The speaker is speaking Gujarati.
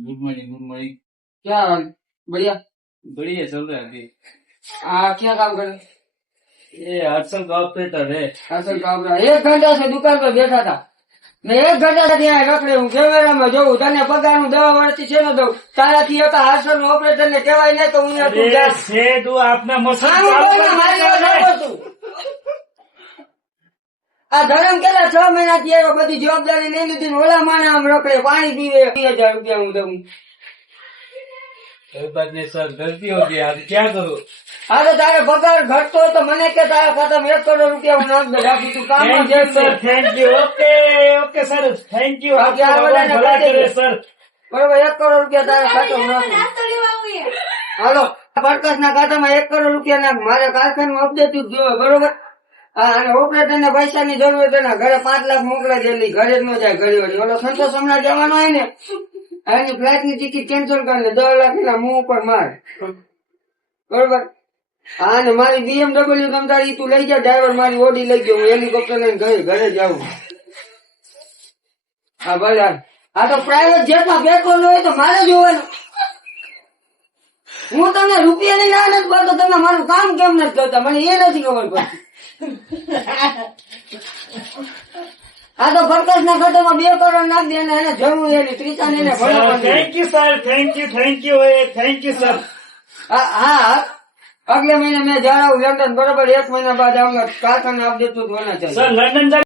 Good morning good morning. क्या हाल? बढ़िया। बढ़िया चल रहा है अभी। क्या काम करे? ये हर्षल का ऑपरेटर है। असल काम रहा। 1 घंटा से दुकान पर बैठा था मैं। 1 घंटा से ત્યાં રખડે હું કેમેરામાં જોઉં તને પગારનું દવા વળતી છે ને દઉં તારાથી એક હાર્સલ ઓપરેટર ને કહેવાય નહીં તો હું તું જા सेठ वो अपना मशीन આમ બોલમાં મારી વાત સાંભળ તું. આ ધરમ કેટલા 6 મહિનાથી આવ્યો બધી જવાબદારી નહીં લીધી ને ઓલા માને આમ રખડે પાણી પીવે 2000 રૂપિયા હું દઉં. कोई बात नहीं सर, गलती हो गई, अब क्या करूँ। હા તો તારે પગાર ઘટતો હોય તો મને કે તારા ખાતામાં 1 કરોડ રૂપિયા હું નાખ દે બાકી તું કામમાં थैंक यू જે sir, thank you. Okay okay sir, thank you. बाकी आपका आ भगवान वाला भला ने करे कर सर। બરોબર 1 કરોડ રૂપિયા તારા ખાતામાં નાખું. હાલો પ્રકાશ ના ખાતામાં 1 કરોડ રૂપિયા નાખ મારે કારખાનું અપડેટ જોવે બરોબર. હા અને ઓપરેટર ને પૈસા ની જરૂર હોય તેના ઘરે 5 લાખ મોકલા જેટલી ઘરે જ ન જાય ઘડી વળી ઓલો સંતોષ હમણાં જવાનો હોય ને એની ફ્લાઇટ ની ટિકિટ કેન્સલ કરી દે 10 લાખ એના મું ઉપર માર બરોબર. હા ને મારી BMW તમતારી તું લઈ જા ડ્રાઈવર મારી ઓડી લઈ ગયો હું હેલિકોપ્ટર લઈને ઘરે જાઉં. હા ભલે આ તો પ્રાઇવેટ જેટમાં પેટ્રોલ હોય તો મારે જોવાનું. હું તમને રૂપિયાની ના નથી પાડતો તમે મારું કામ કેમ નથી કરતા મને એ નથી ખબર પડતી. આ તો પ્રકાશ ના ખાતામાં 2 કરોડ નાખ દે અને એને જરૂર એની ત્રીસા ને ભણવા thank you sir, thank you thank you sir. हाँ अगले महीने मैं जा रहा हूँ लंदन बराबर 1 महीना बाद आऊंगा कारखाना अपडेट होना चाहिए सर लंदन